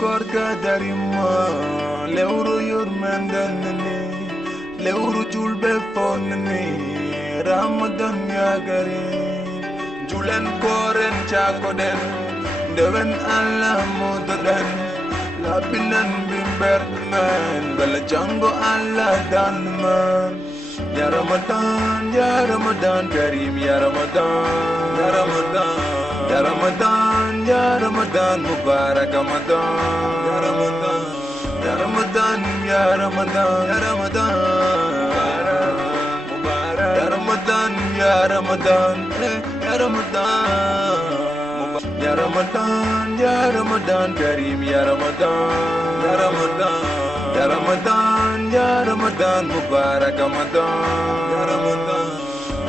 korka darima lewru yurmandani lewru julbe fonni ramadan yagari julen koren chakoden dewen allah mododan labinan bimberman bala jango allah danman ya ramadan karim ya ramadan ya ramadan ya ramadan ya ramadan mubarak ramadan ya ramadan ya ramadan ya ramadan ya ramadan mubarak ya ramadan ya ramadan ya ramadan ya ramadan ya ramadan karim ya ramadan ya ramadan ya ramadan ya ramadan mubarak ramadan ya ramadan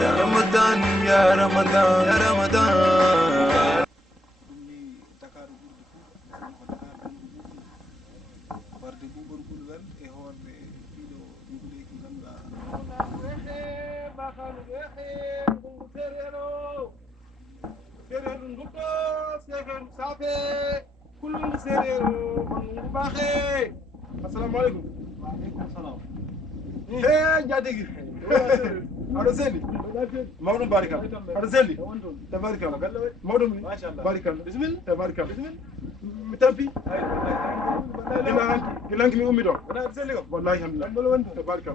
ya ramadan ya ramadan ya ramadan Assalamu alaikum. Wa alaikum salam. Jadigi. Ada seli. Mawdum barika. Ada seli. Tabarika. Mawdum. Mashallah. Barika. Bismillah. Tabarika. Bismillah. Mitampi. Gilanki mi ummi do. Wala seli ko. Wallahi alhamdulillah. Bolo wonto. Tabarika.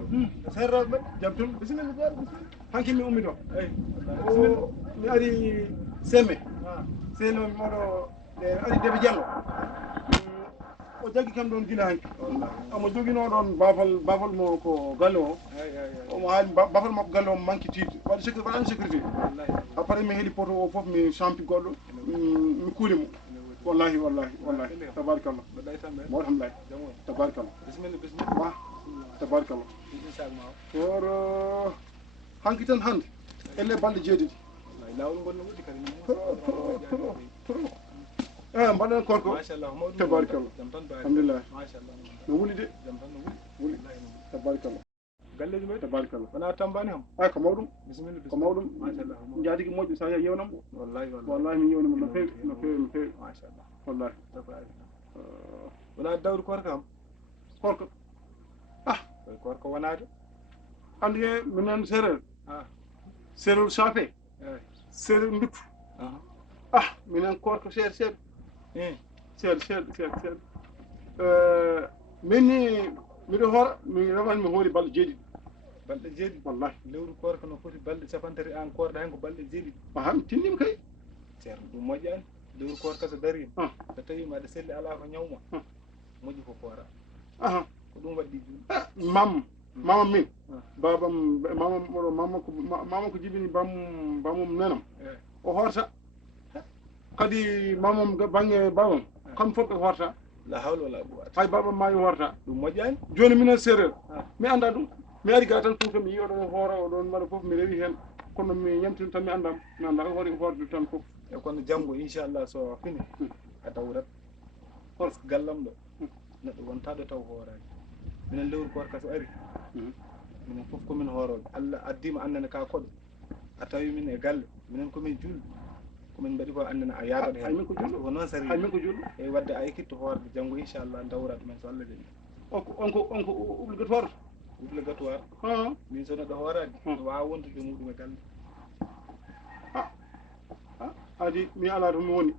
Serra be jamtul. Bismillah. Hanki mi ummi do. Ay. Bismillah. Mi ari seme. Seno modo ari debe jango. O jagi kam don gila hanki amo jogino don bafal mo ko gallo o mo hal bafal mo gallo manki tid wadi sécurité après mi heli poto o fof mi champi gollo mi kulimo wallahi tabarakallah mo alhamdulillah tabarakallah bismillah tabarakallah or hanki tan hande elle balde jeedidi lawol gonno wudi kadi mbaɗen korko tabarakallah alhamdulillah no wuli de wuli tabarakallah galleji men tabarakallah wona tambani ham ko mawɗum bismillah ko mawɗum jaatigi moƴƴo sa yewnam wallahi mi yewnimo no fewi machallah wallahi wona dawri korko ham korko korko wonade andi he minen séréer séréer safe séréer nduttu minen korko seeɗa seeɗa min ni miɗo hoora mi rewan mi hoori balɗe jeeɗiɗi wallahi lewru korko no foti balɗe capantati an korɗa hen ko balɗe jeeɗiɗi mi tinnima kay ceerno ɗum moƴƴani lewru korko so darima so tawima aɗa selli ala ko ñawma moƴƴi ko koora ko ɗum wadɗi juuɗe mama min babam mama ko jibini bamum nenam o horta kadi mamam bange babam kam fof ɓe horta la hawla wala quwwata hay babam ma yo horta ɗum moƴƴani joni minen séréer mi anda ɗum mi ari ga tan Fouta mi yi oɗon hoora oɗon mbaɗa fof mi rewi hen kono mi ñamtini tan mi andam mi anda hoori horde tan fof e kono janggo inchallah so fini a dawrat hol gallam ɗo neɗɗo wonta ɗo taw hoorani minen lewru korka so ari minen fof komin hooroɓe Allah addima annene ka koɗo a tawi min e galle minen komin julɓe komin mbaɗi ko annene a yaɗat hen ko noon sari min ko julɗo e wadde a ekkitto hoorde janggo inchallah dawrat ɗumen so Allah jaɓi onko obligatoire min so neɗɗo hoorani wawa wontude muɗum e galle adi mi ala to mi woni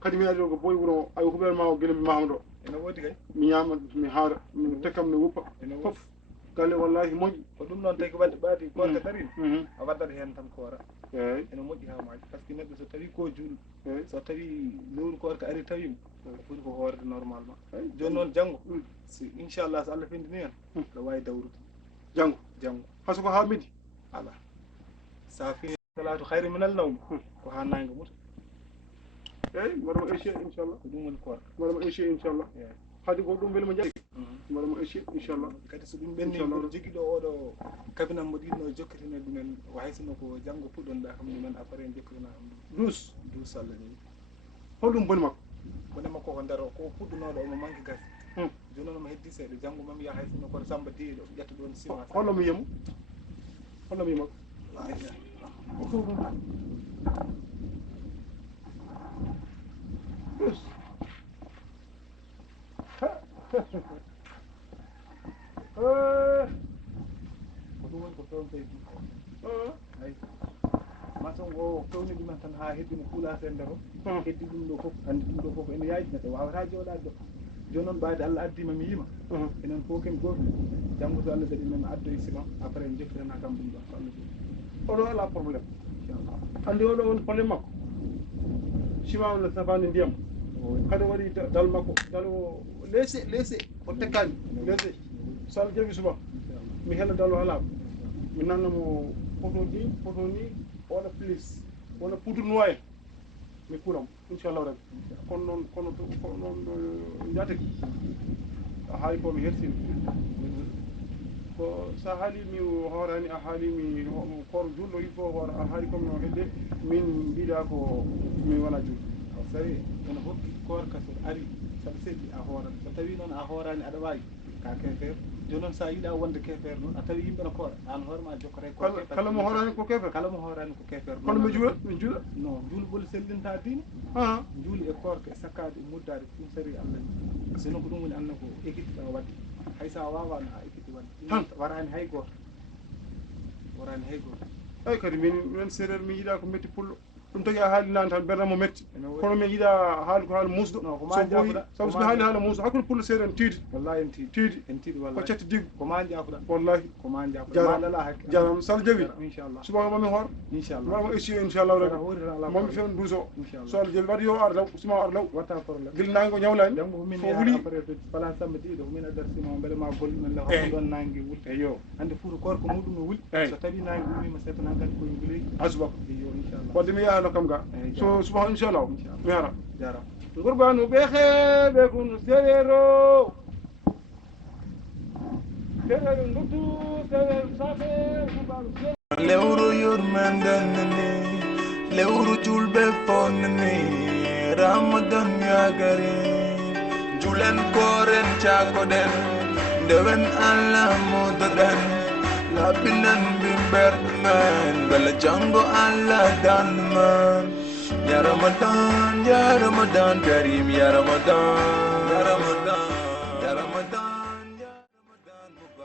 kadi mi ari ɗo ko boy wuuro ay huɓere ma o guila mi mamdo ene woodi kay mi ñama mi haara mi tekkam mi wuppa fof galle wallahi moƴƴi ko ɗum noon tagi wadde ɓaadi korka darima a waddat hen tan koora eyyi ene moƴƴi ha maaji par ce que neɗɗo so tawi ko julɗo so tawi lewru korka ari tawima foti ko hoorde normalement joni noon janggo si inchallah so Allah findini hen aɗa wawi dawrude janggo hayso ko ha midi ala sa fini salatu hayre minal nawm ko ha nayga muta eyyi mbaɗamo échec inchallah ko ɗum woni korka mbaɗamo échec inchallah haade ko ɗum welmo jaɓi mbaɗamo échec inchallah kadi so ɗum ɓenni mboɗo jogui ɗo oɗo kabinam mo ɗinno jokkitine ɗumen o haysino ko janggo puɗɗonɗa kam ɗumen après jokkitina kam 12 Allah jaɓi holɗum boni makko boni makko ko nder ko puɗɗunoɗo omo manque gasi joni noon mo heddi seeɗa janggo mami ya haysino koto samba deeyi ɗo ƴetta ɗon ciment holno mi yiyamo holno mi yiyamo ko ɗum woni ko fewnteji ay maçon o fewni ɗumen tan ha heddino kuulata e nder o heddi ɗum ɗo fof andi ɗum ɗo fof ene yaaji neɗɗo wawata jooɗade ɗo joni noon ɓaade Allah addima mi yima enen fof ken goto janggo to Allah daɗi men addoye ciment après en jeftirana kam ɗum ɗo ko Allah jogui oɗo ala probléme andi oɗo woni probléme makko ciment no safani ndiyam kadi waɗi dal makko dal o leese o tekkani leese so Allah jaaɓi suba mi hela dal o alama mi nannamo photo ni wona plus wona poudre noyé mi kuuram inchallahu rabbi kono noon jatigi a haali ko mi hersini ko sa haalimi hoorani a haalimi kooro julɗo il faut hoora a haali comme no hedde min mbiɗa ko mi wona julɗo so tawi ene hokki koor kaso ari saɗa seeɗi a hoorat so tawi noon a hoorani aɗa wawi ka kefeer joni noon sa yiiɗa wonde kefeer noon a tawi yimɓe no koora an hoorema jokkore kala mo hoorani ko kefeer kala mo hoorani ko kefeer kono mi juula non juulɓol sellinta diine juuli e korka e sakkade e muddade ɗum sari Allah sino ko ɗum woni anna ko équité ɗa wadde hay sa wawano a équité wadde tan warani hay goto ay kadi min séréer mi yiiɗa ko metti pullo ɗum tagi a haali nane tan bernamo metti kono min yiiɗa haali ko haala musɗo so boyi sabu somi haali haala musɗo hakkude pullo séréer en tiidi wallahi en tiidi ko cetti diggo ko ma jaafuɗa wallahi ko ma jaafuɗa lala hakke jaram sal jaɓi inchallah subaka mami hoor inchallah mami essi inchallah rabbi mami fewn douze o so Allah jaɓi waɗi yo ar law suma ar law watta probléme guila nangue o ñawlani fo wuli place sambe ɗiɗo min addata sima beele ma golli men la hono ɗon nangue wuli eyo hande fouto korko muɗum no wuli so tawi nangue ummima seeɗa nan kadi koye guleyi asubaka eyo inchallah wadde mi yahano kam ga so subaka inchallah mi hara jarama gurbanu ɓe heeɓe kono séréero séréero duttu séréer safe lewru yurmendenne lewru julɓe fonnne ramadan yagare julen koren cakoɗen ndewen Allah modoɗen labbinan bimberɗe men bella janggo Allah danman ya Ramadan Karim ya Ramadan